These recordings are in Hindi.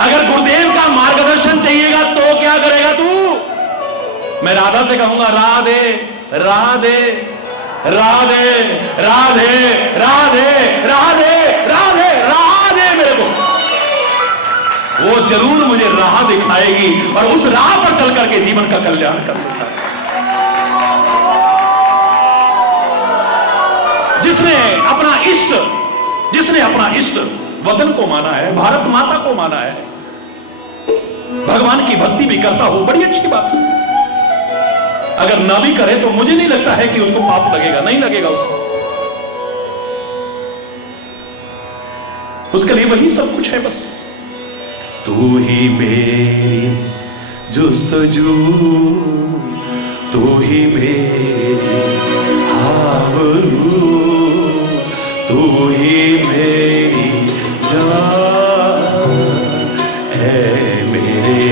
अगर गुरुदेव का मार्गदर्शन चाहिएगा तो क्या करेगा तू? मैं राधा से कहूंगा राधे राधे राधे राधे राधे राधे राधे राधे, मेरे को वो जरूर मुझे राह दिखाएगी और उस राह पर चल करके जीवन का कल्याण कर देता है। जिसने अपना इष्ट वतन को माना है, भारत माता को माना है, भगवान की भक्ति भी करता हो, बड़ी अच्छी बात है। अगर ना भी करे तो मुझे नहीं लगता है कि उसको पाप लगेगा, नहीं लगेगा उसको। उसके लिए वही सब कुछ है बस। तू ही मेरी जुस्तजू, तू ही मेरी आबरू, तू ही मेरी जान है, मेरे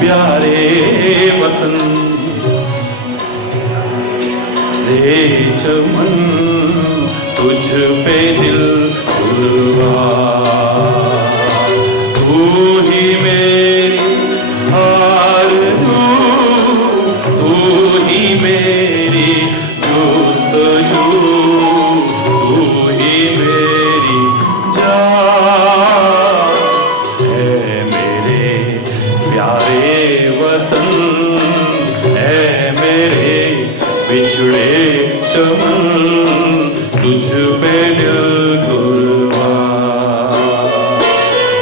प्यारे वतन रे चमन, तुझ पे दिल कुर्बान, तू ही मेरी आरज़ू, तू ही मेरी जुस्तजू, तू ही मेरी जान है, मेरे प्यारे वतन है, मेरे बिछड़े चमन, तुझ पे दिल कुर्बान,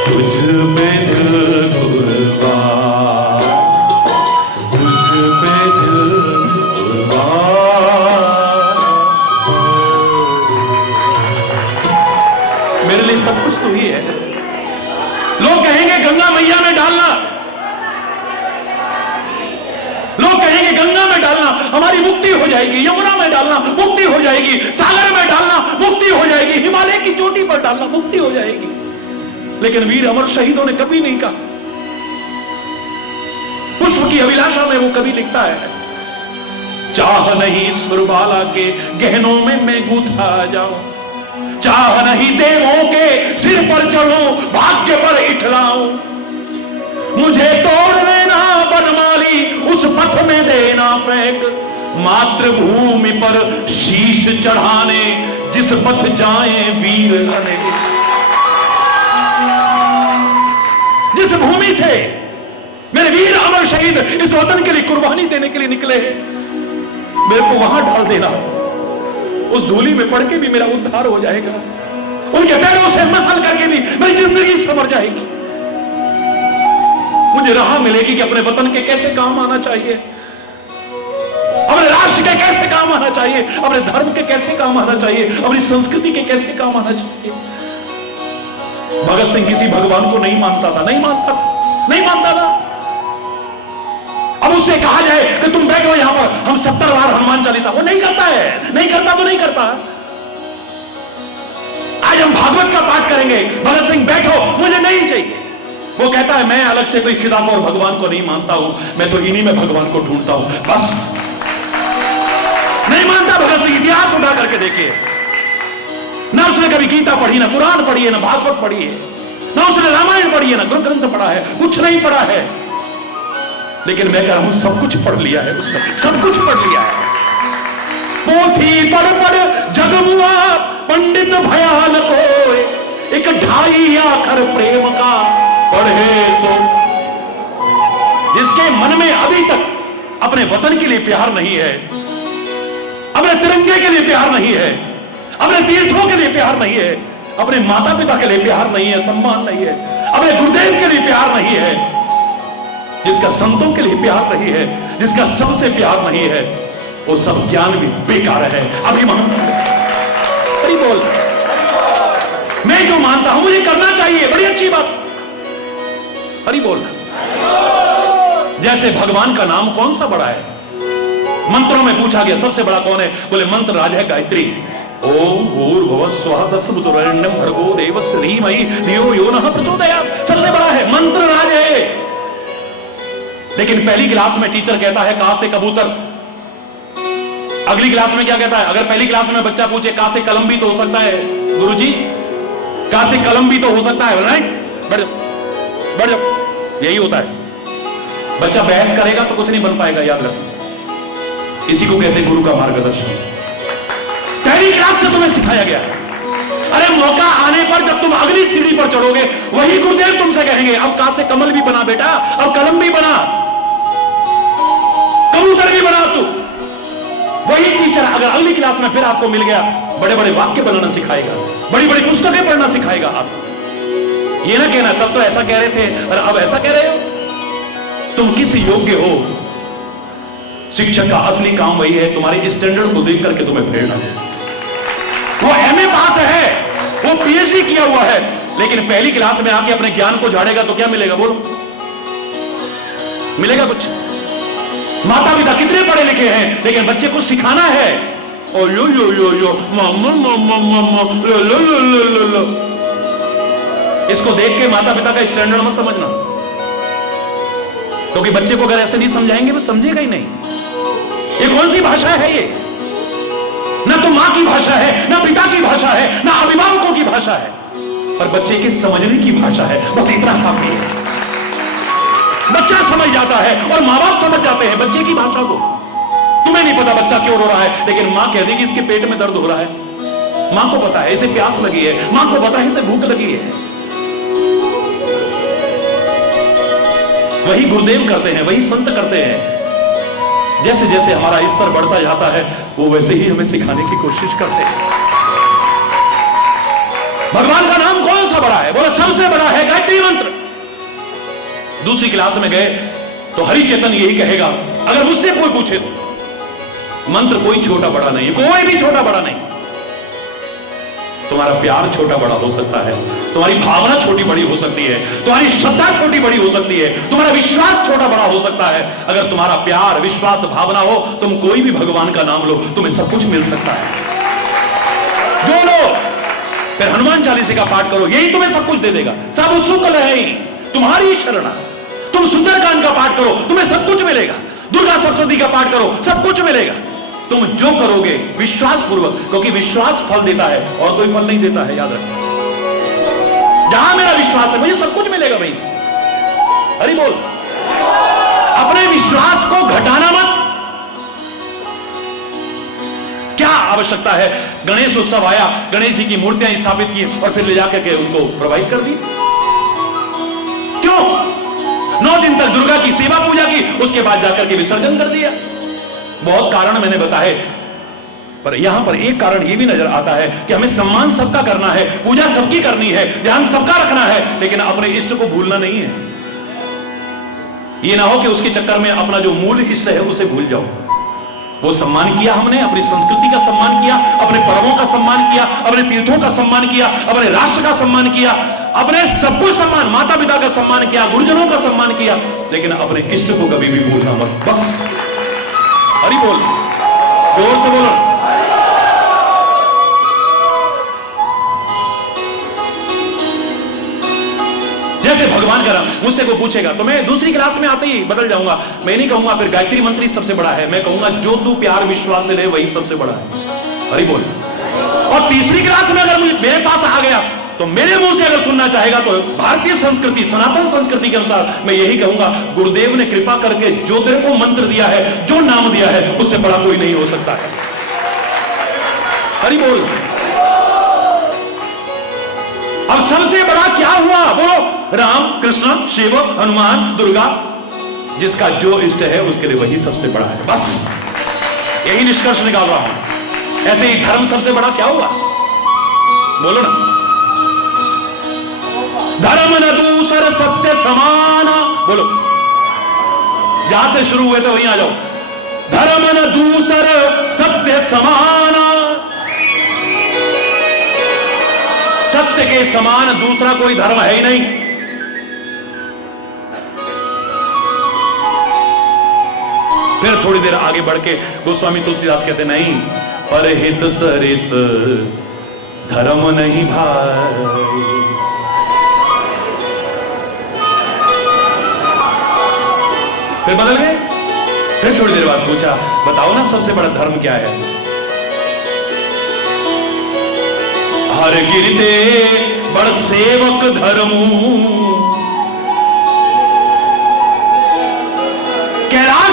तुझ पे दिल कुर्बान, तुझ पे दिल कुर्बान। मेरे लिए सब कुछ तो ही है। लोग कहेंगे गंगा मैया में डालना, लोग कहेंगे गंगा में डालना हमारी मुक्ति हो जाएगी, यमुना में डालना मुक्ति हो जाएगी, सागर में डालना मुक्ति हो जाएगी, हिमालय की चोटी पर डालना मुक्ति हो जाएगी। लेकिन वीर अमर शहीदों ने कभी नहीं कहा। पुष्प की अभिलाषा में वो कभी लिखता है, चाह नहीं सुरबाला के गहनों में मैं गूथा जाऊं, चाह नहीं देवों के सिर पर चढ़ूं, भाग्य पर इठलाऊं, मुझे तोड़ लेना बनमाली, उस पथ में देना फेंक, मातृभूमि पर शीश चढ़ाने जिस पथ जाए वीर अनेक। जिस भूमि से मेरे वीर अमर शहीद इस वतन के लिए कुर्बानी देने के लिए निकले, मेरे को वहां डाल देना, उस धूली में पड़ के भी मेरा उद्धार हो जाएगा, उनके पैरों से मसल करके भी मेरी जिंदगी संवर जाएगी। मुझे राह मिलेगी कि अपने वतन के कैसे काम आना चाहिए, अपने राष्ट्र के कैसे काम आना चाहिए, अपने धर्म के कैसे काम आना चाहिए, अपनी संस्कृति के कैसे काम आना चाहिए। भगत सिंह किसी भगवान को नहीं मानता था, नहीं मानता था, नहीं मानता था। अब उससे कहा जाए कि तुम बैठो यहां पर, हम 70 बार हनुमान चालीसा, वो नहीं करता है, नहीं करता तो नहीं करता। आज हम भागवत का पाठ करेंगे, भगत सिंह बैठो, मुझे नहीं चाहिए। वो कहता है मैं अलग से कोई किताब और भगवान को नहीं मानता हूं, मैं तो इन्हीं में भगवान को ढूंढता हूं, बस। नहीं मानता भगत सिंह। इतिहास उठा करके देखिए, ना उसने कभी गीता पढ़ी, ना कुरान पढ़ी है, ना भागवत पढ़ी है, ना उसने रामायण पढ़ी है, ना गुरु ग्रंथ पढ़ा है, कुछ नहीं पढ़ा है। लेकिन मैं कह रहा हूं सब कुछ पढ़ लिया है उसने, सब कुछ पढ़ लिया है। पोथी पढ़ पढ़ जगमुआ पंडित भयाल को, एक ढाई आखर प्रेम का पढ़े सो। जिसके मन में अभी तक अपने वतन के लिए प्यार नहीं है, अपने तिरंगे के लिए प्यार नहीं है, अपने तीर्थों के लिए प्यार नहीं है, अपने माता पिता के लिए प्यार नहीं है, सम्मान नहीं है, अपने गुरुदेव के लिए प्यार नहीं है, जिसका संतों के लिए प्यार नहीं है, जिसका सबसे प्यार नहीं है, वो सब ज्ञान भी बेकार है, अभिमान। अरे बोल, मैं जो मानता हूं मुझे करना चाहिए, बड़ी अच्छी बात। हरि बोल। जैसे भगवान का नाम कौन सा बड़ा है? मंत्रों में पूछा गया सबसे बड़ा कौन है? बोले मंत्र राज है गायत्री। ओम भूर्भुवः स्वः तत्सवितुर्वरेण्यं भर्गो देवस्य धीमहि धियो यो नः प्रचोदयात्। सबसे बड़ा है, मंत्र राज है। लेकिन पहली क्लास में टीचर कहता है का से कबूतर, अगली क्लास में क्या कहता है? अगर पहली क्लास में बच्चा पूछे का से कलम भी तो हो सकता है गुरुजी, का से कलम भी तो हो सकता है, राइट? बढ़ जाओ। यही होता है। बच्चा बहस करेगा तो कुछ नहीं बन पाएगा, याद रखना। इसी को कहते हैं गुरु का मार्गदर्शन। पहली क्लास से तुम्हें सिखाया गया है। अरे मौका आने पर जब तुम अगली सीढ़ी पर चढ़ोगे, वही गुरुदेव तुमसे कहेंगे अब का से कमल भी बना बेटा, अब कलम भी बना, कबूतर भी बना तू। वही टीचर अगर अगली क्लास में फिर आपको मिल गया, बड़े बड़े वाक्य बनाना सिखाएगा, बड़ी बड़ी पुस्तकें पढ़ना सिखाएगा आपको। ये ना कहना तब तो ऐसा कह रहे थे और अब ऐसा कह रहे हो। तुम किस योग्य हो? शिक्षक का असली काम वही है, तुम्हारे स्टैंडर्ड को देख करके तुम्हें प्रेरणा दे। वो एमए पास है, वो पीएचडी किया हुआ है, लेकिन पहली क्लास में आके अपने ज्ञान को झाड़ेगा तो क्या मिलेगा? बोलो, मिलेगा कुछ? माता पिता कितने पढ़े लिखे हैं, लेकिन बच्चे को सिखाना है और यो मामा मामा मामा लो लो लो लो लो लो। इसको देख के माता पिता का स्टैंडर्ड मत समझना, क्योंकि बच्चे को अगर ऐसे नहीं समझाएंगे वो समझेगा ही नहीं। ये कौन सी भाषा है? ये ना तो मां की भाषा है, ना पिता की भाषा है, ना अभिभावकों की भाषा है, पर बच्चे के समझने की भाषा है। बस इतना काफी है। बच्चा समझ जाता है और मां बाप समझ जाते हैं बच्चे की भाषा को। तुम्हें नहीं पता बच्चा क्यों रो रहा है, लेकिन मां कह देगी इसके पेट में दर्द हो रहा है। मां को पता है इसे प्यास लगी है, मां को पता है इसे भूख लगी है। वही गुरुदेव करते हैं, वही संत करते हैं। जैसे जैसे हमारा स्तर बढ़ता जाता है, वो वैसे ही हमें सिखाने की कोशिश करते हैं। भगवान का नाम कौन सा बड़ा है? बोला सबसे बड़ा है गायत्री मंत्र। दूसरी क्लास में गए तो हरि चेतन यही कहेगा, अगर मुझसे कोई पूछे तो मंत्र कोई छोटा बड़ा नहीं, कोई भी छोटा बड़ा नहीं। तुम्हारा प्यार छोटा बड़ा हो सकता है, तुम्हारी भावना छोटी बड़ी हो सकती है, तुम्हारी श्रद्धा छोटी बड़ी हो सकती है, तुम्हारा विश्वास छोटा बड़ा हो सकता है। अगर तुम्हारा प्यार विश्वास भावना हो, तुम कोई भी भगवान का नाम लो, तुम्हें सब कुछ मिल सकता है। जो लो, फिर हनुमान चालीसा का पाठ करो, यही तुम्हें सब कुछ दे देगा। सब सुख लहे तुम्हारी शरणा। तुम सुंदरकांड का पाठ करो, तुम्हें सब कुछ मिलेगा। दुर्गा सप्तशती का पाठ करो, सब कुछ मिलेगा। तुम जो करोगे विश्वास पूर्वक, क्योंकि विश्वास फल देता है और कोई फल नहीं देता है, याद रखना। जहां मेरा विश्वास है मुझे सब कुछ मिलेगा वहीं से। हरि बोल। अपने विश्वास को घटाना मत। क्या आवश्यकता है? गणेश उत्सव आया, गणेश जी की मूर्तियां स्थापित की और फिर ले जाकर के उनको प्रवाहित कर दी। क्यों? 9 दिन तक दुर्गा की सेवा पूजा की, उसके बाद जाकर के विसर्जन कर दिया। बहुत कारण मैंने बताए, पर यहां पर एक कारण यह भी नजर आता है कि हमें सम्मान सबका करना है, पूजा सबकी करनी है, ध्यान सबका रखना है, लेकिन अपने इष्ट को भूलना नहीं है। यह ना हो कि उसके चक्कर में अपना जो मूल इष्ट है उसे भूल जाओ। वो सम्मान किया हमने, अपनी संस्कृति का सम्मान किया, अपने पर्वों का सम्मान किया, अपने तीर्थों का सम्मान किया, अपने राष्ट्र का सम्मान किया, अपने सब कुछ सम्मान, माता पिता का सम्मान किया, गुरुजनों का सम्मान किया, लेकिन अपने इष्ट को कभी भी भूलना मत। बस हरि बोल, जोर से बोलो। जैसे भगवान का नाम मुझसे को पूछेगा तो मैं दूसरी क्लास में आते ही बदल जाऊंगा। मैं नहीं कहूंगा फिर गायत्री मंत्री सबसे बड़ा है, मैं कहूंगा जो तू प्यार विश्वास से ले वही सबसे बड़ा है। हरि बोल। और तीसरी क्लास में अगर मेरे पास आ गया तो मेरे मुंह से अगर सुनना चाहेगा तो भारतीय संस्कृति, सनातन संस्कृति के अनुसार मैं यही कहूंगा, गुरुदेव ने कृपा करके जो तेरे को मंत्र दिया है, जो नाम दिया है, उससे बड़ा कोई नहीं हो सकता है। हरि बोल। अब सबसे बड़ा क्या हुआ? बोलो। राम, कृष्ण, शिव, हनुमान, दुर्गा, जिसका जो इष्ट है उसके लिए वही सबसे बड़ा है। बस यही निष्कर्ष निकाल रहा हूं। ऐसे ही धर्म सबसे बड़ा क्या हुआ? बोलो ना। धर्म न दूसर सत्य समान। बोलो। जहां से शुरू हुए थे वहीं आ जाओ। धर्म न दूसर सत्य समान। सत्य के समान दूसरा कोई धर्म है ही नहीं। फिर थोड़ी देर आगे बढ़ के गोस्वामी तुलसीदास कहते नहीं, परहित सरिस धर्म नहीं भाई। फिर बदल गए। फिर थोड़ी देर बाद पूछा, बताओ ना सबसे बड़ा धर्म क्या है? हर गिरते बड़ सेवक धर्मू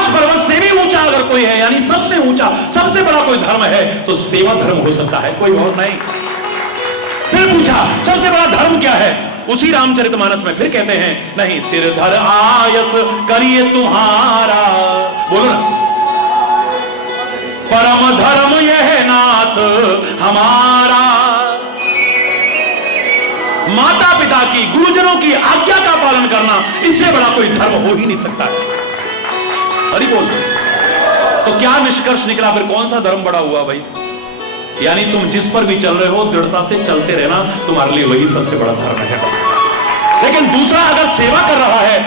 पर्वत से भी ऊंचा अगर कोई है, यानी सबसे ऊंचा, सबसे बड़ा कोई धर्म है तो सेवा धर्म हो सकता है, कोई और नहीं। फिर पूछा सबसे बड़ा धर्म क्या है? उसी रामचरितमानस में फिर कहते हैं, नहीं सिर धर आयस करिए तुम्हारा, बोलो ना, परम धर्म यह नाथ हमारा। माता पिता की, गुरुजनों की आज्ञा का पालन करना, इससे बड़ा कोई धर्म हो ही नहीं सकता है। अरे बोल, तो क्या निष्कर्ष निकला? फिर कौन सा धर्म बड़ा हुआ भाई? यानी तुम जिस पर भी चल रहे हो दृढ़ता से चलते रहना, तुम्हारे लिए वही सबसे बड़ा धर्म है बस। लेकिन दूसरा अगर सेवा कर रहा है,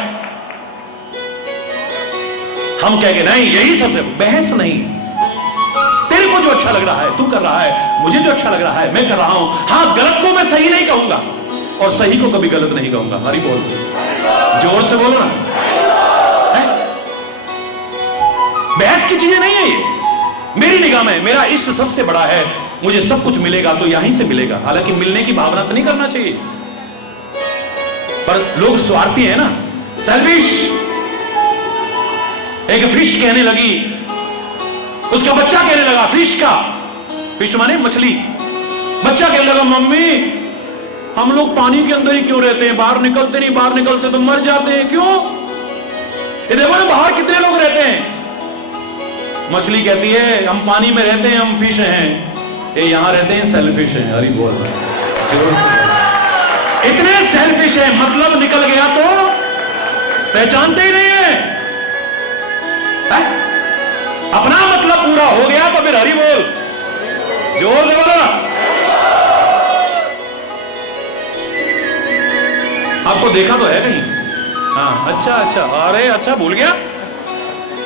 हम कह के नहीं यही सबसे, बहस नहीं। तेरे को जो अच्छा लग रहा है तू कर रहा है, मुझे जो अच्छा लग रहा है मैं कर रहा हूं। हां, गलत को मैं सही नहीं कहूंगा और सही को कभी गलत नहीं कहूंगा। हरि बोल, जोर से बोलो ना। बहस की चीजें नहीं है ये। मेरी निगाह में मेरा इष्ट सबसे बड़ा है, मुझे सब कुछ मिलेगा तो यहीं से मिलेगा। हालांकि मिलने की भावना से नहीं करना चाहिए, पर लोग स्वार्थी है ना, सेल्फिश। एक फिश कहने लगी, उसका बच्चा कहने लगा, फिश का, फिश माने मछली, बच्चा कहने लगा मम्मी हम लोग पानी के अंदर ही क्यों रहते हैं, बाहर निकलते नहीं, बाहर निकलते तो मर जाते हैं, क्यों? ये देखो ना बाहर कितने लोग रहते हैं। मछली कहती है हम पानी में रहते हैं, हम फिश हैं, ये यहां रहते हैं सेल्फिश हैं। हरी बोल, जोर से। इतने सेल्फिश है, मतलब निकल गया तो पहचानते ही नहीं है, अपना मतलब पूरा हो गया तो फिर हरी बोल, जोर से बोलो ना। आपको देखा तो है नहीं? हाँ, अच्छा अच्छा, अरे अच्छा भूल गया,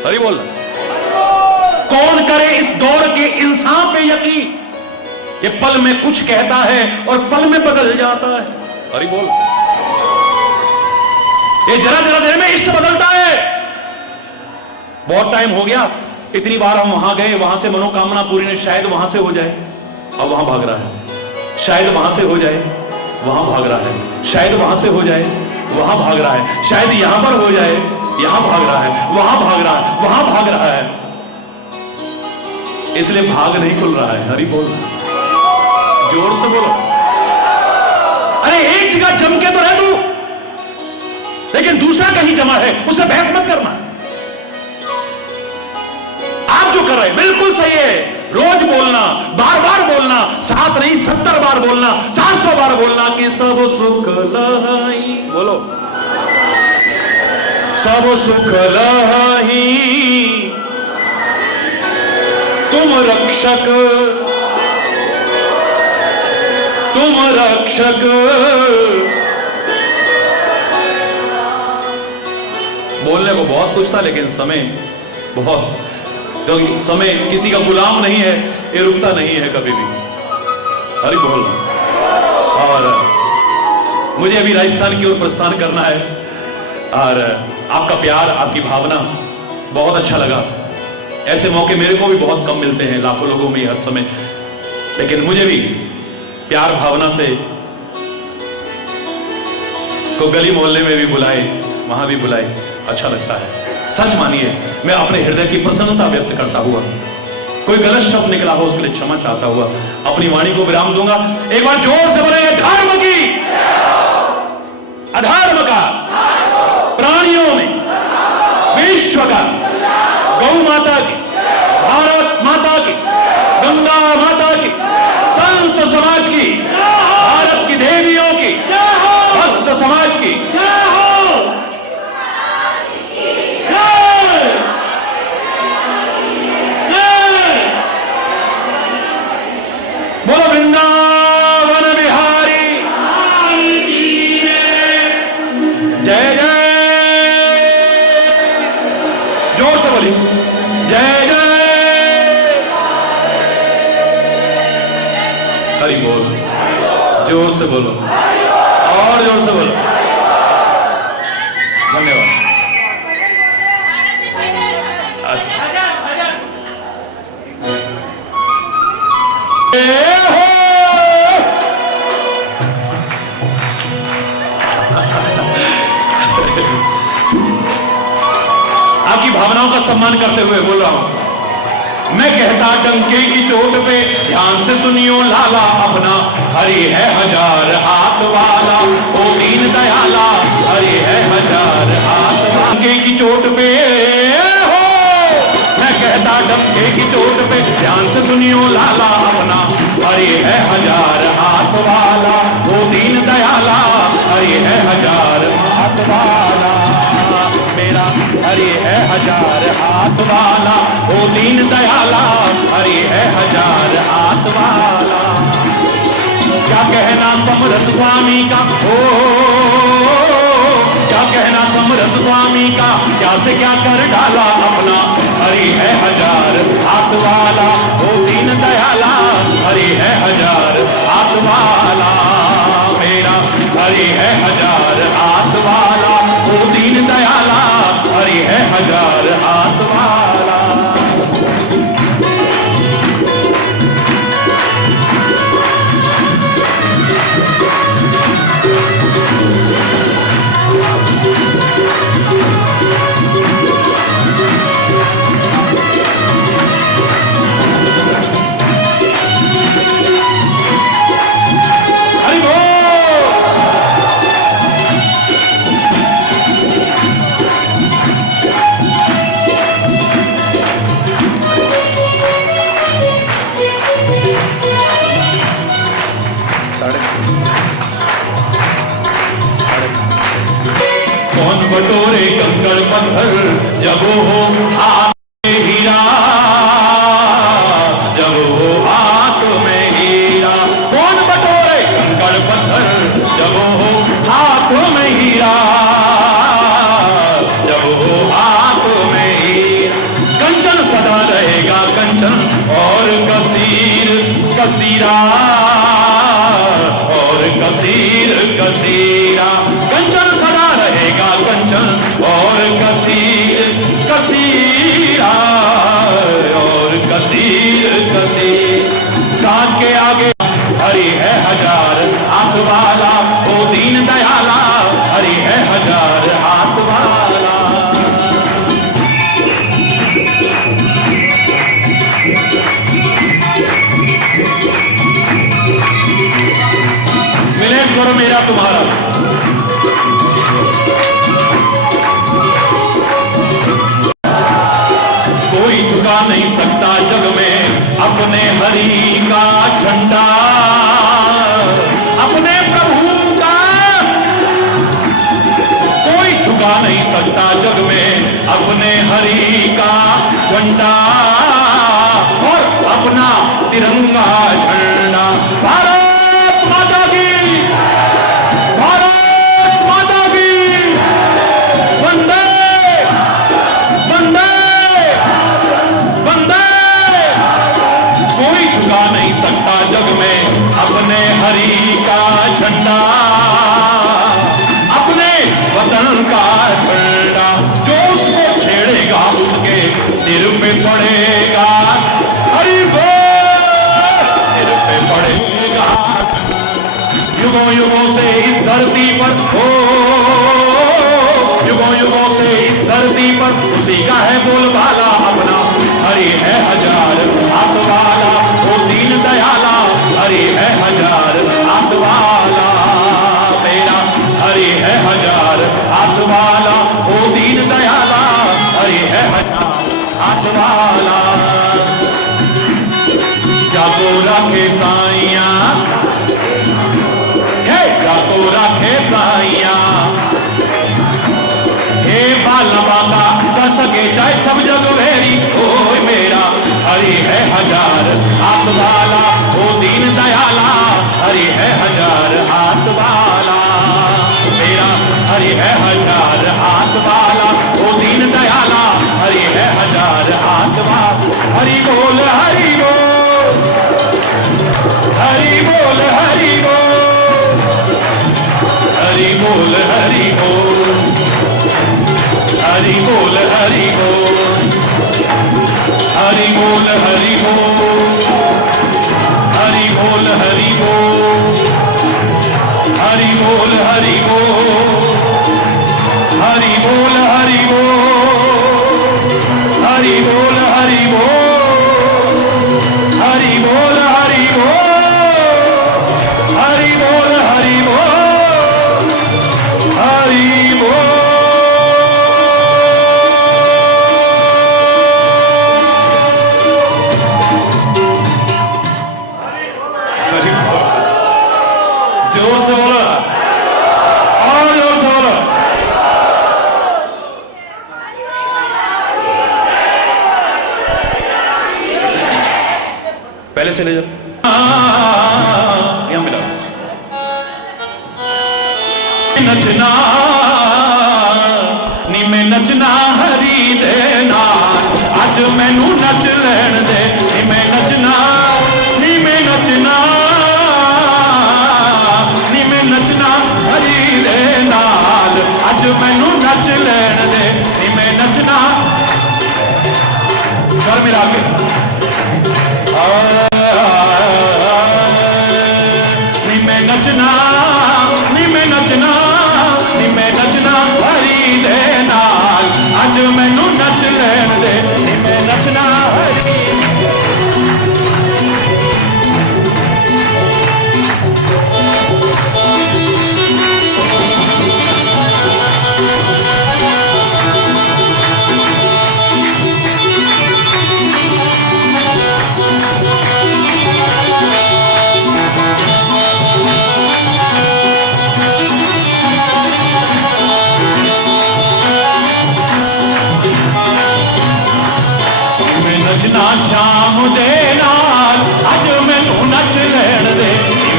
हरी बोल। कौन करे इस दौर के इंसान पे यकीन, ये पल में कुछ कहता है और पल में बदल जाता है। हरि बोल, ये जरा जरा देर में इष्ट बदलता है। बहुत टाइम हो गया, इतनी बार हम वहां गए, वहां से मनोकामना पूरी नहीं, शायद वहां से हो जाए, अब वहां भाग रहा है। शायद वहां से हो जाए, वहां भाग रहा है। शायद वहां से हो जाए, वहां भाग रहा है। शायद यहां पर हो जाए, यहां भाग रहा है, वहां भाग रहा है, वहां भाग रहा है। इसलिए भाग नहीं खुल रहा है। हरि बोल, जोर से बोलो। अरे एक जगह जम के तो रह तू, लेकिन दूसरा कहीं जमा है, उससे बहस मत करना। आप जो कर रहे हैं बिल्कुल सही है, रोज बोलना, बार बार बोलना, 7 नहीं 70 बार बोलना, 700 बार बोलना कि सब सुख लहाई, बोलो सब सुख लहाई, तुम रक्षक, तुम रक्षक। बोलने को बहुत कुछ था, लेकिन समय बहुत, क्योंकि समय किसी का गुलाम नहीं है, ये रुकता नहीं है कभी भी। हरि बोल। और मुझे अभी राजस्थान की ओर प्रस्थान करना है, और आपका प्यार, आपकी भावना बहुत अच्छा लगा। ऐसे मौके मेरे को भी बहुत कम मिलते हैं, लाखों लोगों में हर समय, लेकिन मुझे भी प्यार भावना से को गली मोहल्ले में भी बुलाए, वहां भी बुलाए, अच्छा लगता है। सच मानिए, मैं अपने हृदय की प्रसन्नता व्यक्त करता हुआ, कोई गलत शब्द निकला हो उसके लिए क्षमा चाहता हुआ अपनी वाणी को विराम दूंगा। एक बार जोर से बोलेंगे, धर्म की, अधर्म का, प्राणियों में, विश्व का, गौ माता की, भारत माता की, गंगा माता की, संत समाज की, भारत की देवियों की, भक्त समाज की, बोलो वृंदावन बिहारी जय जय, जोर से बोली जय जय। हरि बोल, जोर से बोलो, और जोर से बोलो। धन्यवाद। अच्छा, आपकी भावनाओं का सम्मान करते हुए बोल रहा हूं। मैं कहता डंके की चोट पे ध्यान से सुनियो लाला अपना, हरि है हजार हाथ वाला ओ दीन दयाला, हरि है हजार हाथ वाला। डंके की चोट पे हो, मैं कहता डंके की चोट पे ध्यान से सुनियो लाला अपना, हरि है हजार हाथ वाला ओ दीन दयाला, हरि है हजार हाथ वाला मेरा, हरि है हजार हाथ वाला ओ दीन दयाला, हरि है हजार हाथ वाला। क्या कहना समर्थ स्वामी का, ओ क्या कहना समर्थ स्वामी का, क्या से क्या कर डाला अपना, हरि है हजार हाथ वाला ओ दीन दयाला, हरि है हजार हाथ वाला मेरा, हरि है हजार हाथ वाला ओ दीन दयाला, हरि है हजार हाथ वाला। बटोरे कंकड़ पत्थर जब हो हाथ में हीरा, जब हो हाथ में हीरा। कौन बटोरे कंकड़ पत्थर जब हो हाथ में हीरा, जब हो हाथ में हीरा। कंचन सदा रहेगा कंचन और कसीर कसीरा, और कसीर कसीरा। कंचन सदा रहेगा कंचन और कसीर कसीरा, और कसीर कसीर। चांद के आगे हरि है हजार हाथ वाला ओ दीन दयाला, हरि है हजार हाथ वाला। मिले स्वर मेरा तुम्हारा, झुका नहीं सकता जग में अपने हरि का झंडा, अपने प्रभु का कोई झुका नहीं सकता जग में अपने हरि का झंडा, और अपना तिरंगा झंडा। भारत माता की, भारत माता की, वंदे वंदे वंदे। कोई झुका नहीं सकता जग में अपने हरि का झंडा, अपने वतन का झंडा। जो उसको छेड़ेगा उसके सिर पे पड़ेगा, हरि बोल सिर पे पड़ेगा। युगों युगों से इस धरती पर हो, युगों युगों से इस धरती पर उसी का है बोलबाला अपना, हरि है हजार हाथ वाला ओ दीन दयाला, हरि है हजार हाथ वाला मेरा, हरि है हजार हाथ वाला ओ दीन दयाला, हरि है हजार हाथ वाला। जागो रखे साइया, जागो रखे साइया, हे बाला माता कर सके चाहे सब जग भेरी, ओ मेरा हरि है हजार हाथ वाला ओ दीन दयाला, हरि है हजार हाथ वाला मेरा, हरि है हजार हाथ वाला ओ दीन दयाला, हरि है हजार हाथ वाला। हरि बोल हरि बोल, हरि बोल हरि बोल, हरि बोल हरि बोल, हरि बोल हरि बोल, हरि बोल हरि बोल, हरि बोल हरि बोल, हरि बोल हरि बोल, हरि बोल हरि बोल। ऐसे ले जाओ। यहाँ मिला नचना नी मैं नचना हरी दे नाल अज मैनू नच लैण दे नी मैं नचना नी मैं नचना नी मैं नचना हरी दे नाल अज मैनू नच लैण दे नी मैं नचना स्वर मिला के नी मैं नचना नी मैं नचना नी मैं नचना हरी दे नाल अज मैनू नच लैण दे नी मैं नचना हरी शाम दे नाल अज मैनू नच लैण दे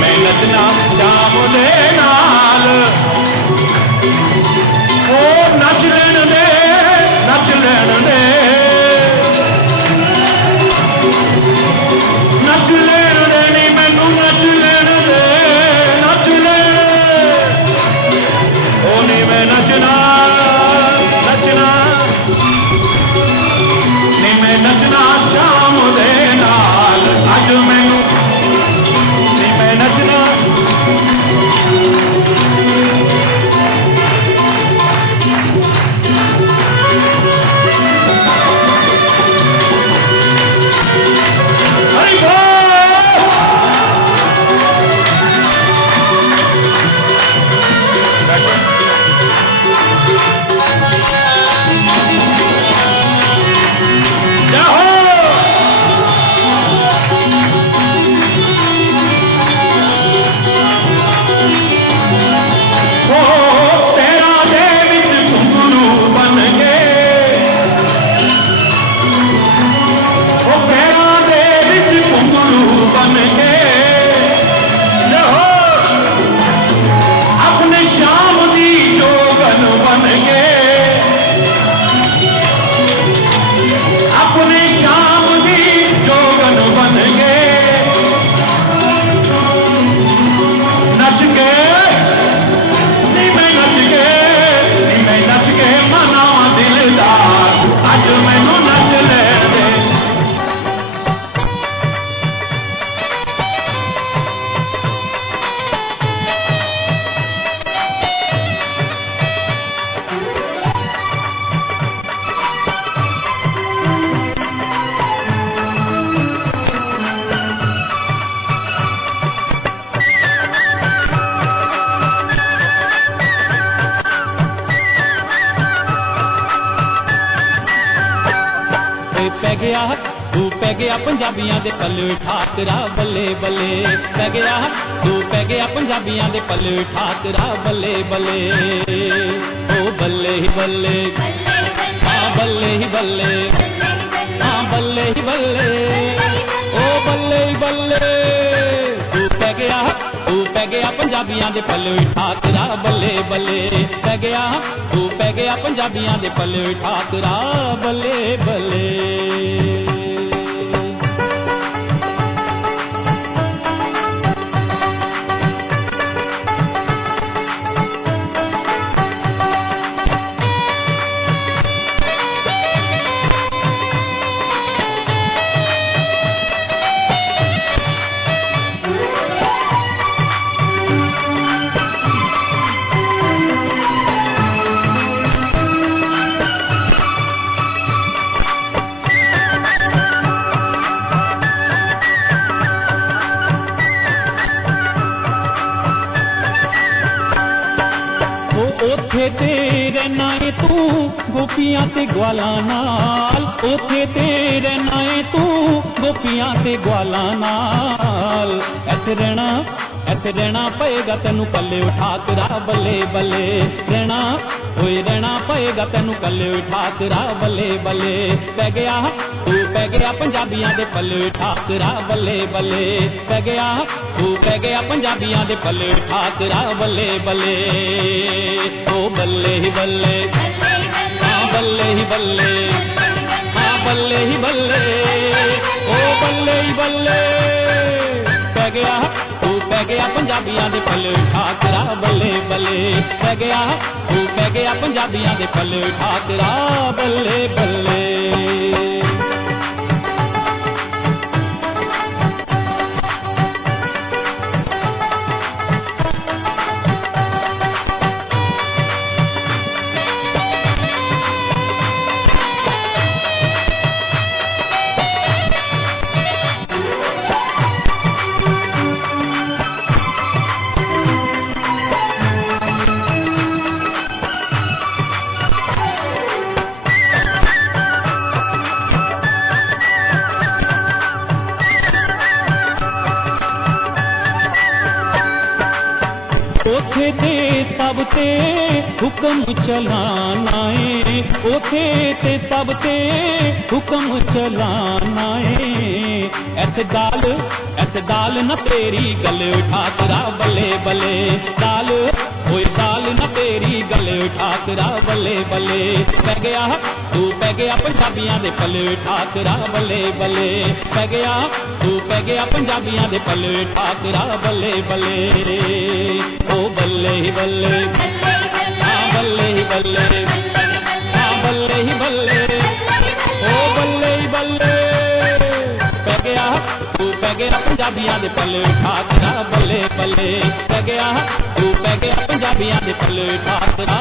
मैं नचना शाम दे नाल ओ नच लैण दे नच लैण दे नच लैण दे नी मैनू नच लैण दे नच लैण ओ नी मैं नचना नचना नी मैं नचना शाम दे नाल अज मैनू नी मैं नचना हरि बोल पै गया पंजाबियां दे पल्ले ठाकरा बल्ले बल्ले पै गया तू पै गया पंजाबियां दे पल्ले ठाकरा बल्ले बल्ले ओ बल्ले ही बल्ले हाँ बल्ले ही बल्ले हाँ बल्ले ही बल्ले ओ बल्ले ही बल्ले तू पै गया पंजाबियां दे पल्ले ठाकरा बल्ले बल्ले पै गया पंजाबियां दे पल्ले ठाकरा बल्ले बल्ले नाए तू गोपियां ते ग्वाला नाल ओथे तेरे नाए तू गोपियां ते ग्वाला नाल ऐथे रहना पएगा तेनू पल्ले ठाकरा बल्ले बल्ले रहना होए रहना पएगा तैनू कल्ले ठाकरा बल्ले बल्ले पै गया तू पै गया पंजाबियां दे पल्ले ठाकरा बल्ले बल्ले पै गया तू पै गया पंजाबियां दे पल्ले ठाकरा बल्ले बल्ले ओ बल्ले ही बल्ले हाँ बल्ले ही बल्ले हाँ बल्ले ही बल्ले ओ बल्ले ही बल्ले पै गया तू पै गया पंजाबियां दे पल्ले ठाकरा बल्ले बल्ले पै गया तू पै गया पंजाबियां दे पल्ले ठाकरा बल्ले बल्ले ओथे ते सब ते हुक्म चलाना है ओथे ते सब ते हुक्म चलाना है ऐसे दाल न तेरी गले ठाकरा बल्ले बल्ले दाल ओए दाल न तेरी गले ठाकरा बल्ले बल्ले पै गया तू पै गया पंजाबियां दे पल्ले ठाकरा बल्ले बल्ले पै गया तू पै गया पंजाबियां दे पल्ले ठाकरा बल्ले बल्ले ओ बल्ले ही बल्ले हाँ बल्ले ही बल्ले हाँ बल्ले ही बल्ले ओ बल्ले ही बल्ले पै गया तू पै गया पंजाबियां दे पल्ले ठाकरा बल्ले बल्ले पै गया तू पै गया पंजाबियां दे पल्ले ठाकरा